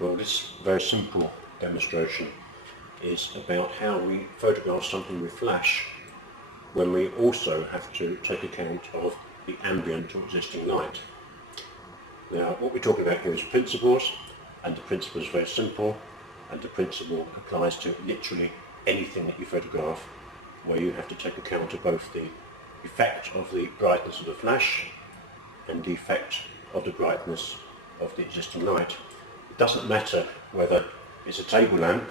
Well, this very simple demonstration is about how we photograph something with flash when we also have to take account of the ambient or existing light. Now, what we're talking about here is principles, and the principle is very simple, and the principle applies to literally anything that you photograph, where you have to take account of both the effect of the brightness of the flash and the effect of the brightness of the existing light. It doesn't matter whether it's a table lamp,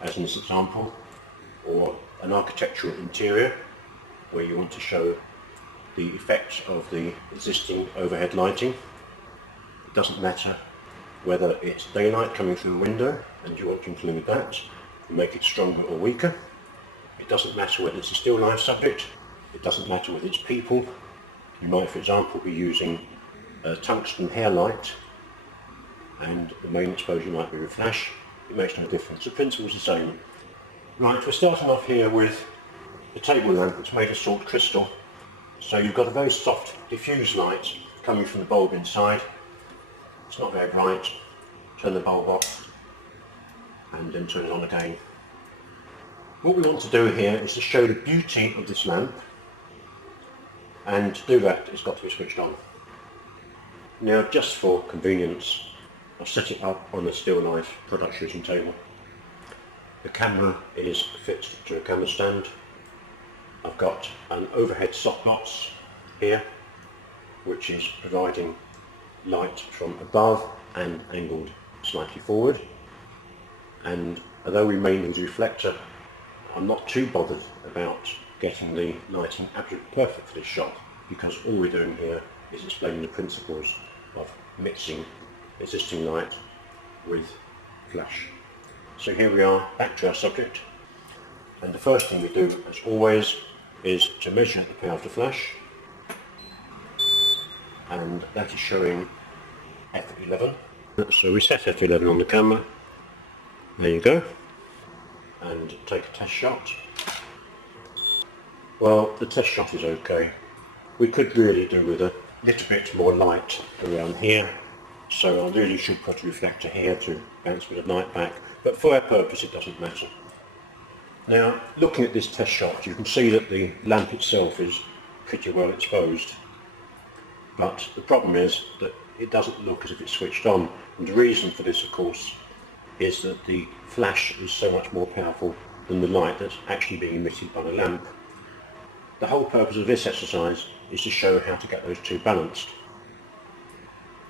as in this example, or an architectural interior where you want to show the effect of the existing overhead lighting. It doesn't matter whether it's daylight coming through a window and you want to include that and make it stronger or weaker. It doesn't matter whether it's a still life subject. It doesn't matter whether it's people. You might, for example, be using a tungsten hair light and the main exposure might be with flash. It makes no difference. The principle is the same. Right, we're starting off here with a table lamp that's made of salt crystal. So you've got a very soft diffuse light coming from the bulb inside. It's not very bright. Turn the bulb off and then turn it on again. What we want to do here is to show the beauty of this lamp, and to do that it's got to be switched on. Now, just for convenience, I've set it up on a still life product shooting table. The camera is fixed to a camera stand. I've got an overhead softbox here which is providing light from above and angled slightly forward, and although we may need a reflector, I'm not too bothered about getting the lighting absolutely perfect for this shot, because all we're doing here is explaining the principles of mixing existing light with flash. So here we are, back to our subject, and the first thing we do, as always, is to measure the power of the flash, and that is showing f11. So we set f11 on the camera, there you go, and take a test shot. Well, the test shot is okay. We could really do with a little bit more light around here, so I really should put a reflector here to bounce a bit of light back, but for our purpose it doesn't matter. Now, looking at this test shot, you can see that the lamp itself is pretty well exposed, but the problem is that it doesn't look as if it's switched on, and the reason for this, of course, is that the flash is so much more powerful than the light that's actually being emitted by the lamp. The whole purpose of this exercise is to show how to get those two balanced.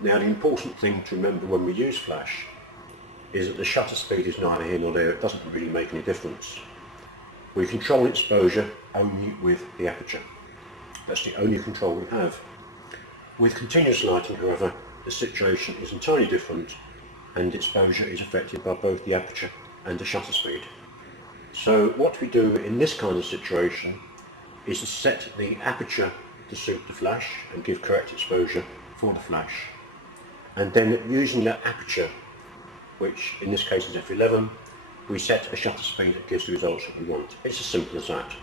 Now, the important thing to remember when we use flash is that the shutter speed is neither here nor there. It doesn't really make any difference. We control exposure only with the aperture. That's the only control we have. With continuous lighting, however, the situation is entirely different, and exposure is affected by both the aperture and the shutter speed. So what we do in this kind of situation is to set the aperture to suit the flash and give correct exposure for the flash, and then using that aperture, which in this case is f11, we set a shutter speed that gives the results that we want. It's as simple as that.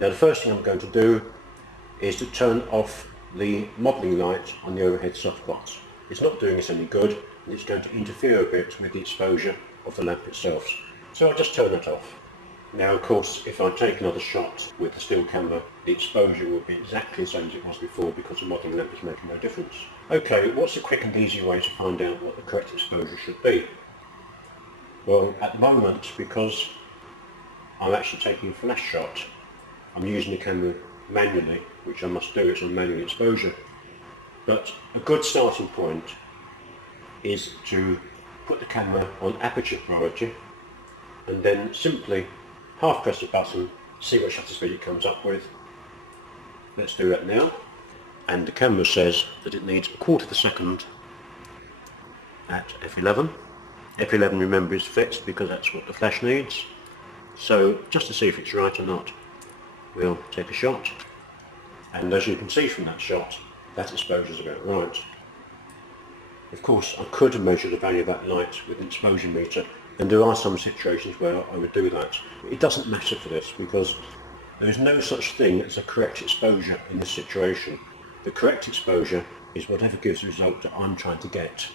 Now, the first thing I'm going to do is to turn off the modelling light on the overhead softbox. It's not doing us any good, and it's going to interfere a bit with the exposure of the lamp itself. So I'll just turn that off. Now, of course, if I take another shot with the still camera, the exposure will be exactly the same as it was before, because the modelling lamp is making no difference. Okay, what's a quick and easy way to find out what the correct exposure should be? Well, at the moment, because I'm actually taking a flash shot, I'm using the camera manually, which I must do, it's on manual exposure. But a good starting point is to put the camera on aperture priority and then simply half press the button, see what shutter speed it comes up with. Let's do that now. And the camera says that it needs a quarter of a second at f11. f11, remember, is fixed because that's what the flash needs. So just to see if it's right or not, we'll take a shot. And as you can see from that shot, that exposure is about right. Of course, I could measure the value of that light with an exposure meter, and there are some situations where I would do that. It doesn't matter for this, because there is no such thing as a correct exposure in this situation. The correct exposure is whatever gives the result that I'm trying to get.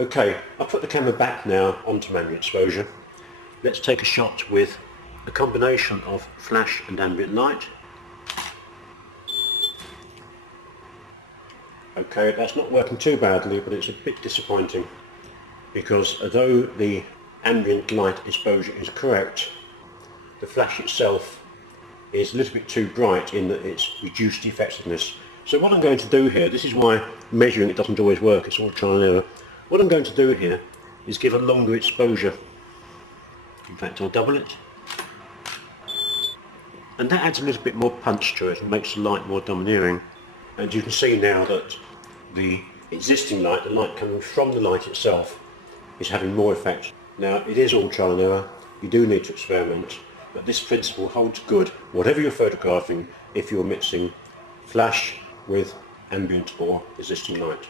Okay, I'll put the camera back now onto ambient exposure. Let's take a shot with a combination of flash and ambient light. Okay, that's not working too badly, but it's a bit disappointing because although the ambient light exposure is correct, the flash itself is a little bit too bright in that it's reduced the effectiveness. So what I'm going to do here, this is why measuring it doesn't always work, it's all trial and error. What I'm going to do here is give a longer exposure. In fact, I'll double it. And that adds a little bit more punch to it and makes the light more domineering. And you can see now that the existing light, the light coming from the light itself, is having more effect. Now, it is all trial and error. You do need to experiment, but this principle holds good whatever you're photographing if you're mixing flash with ambient or existing light.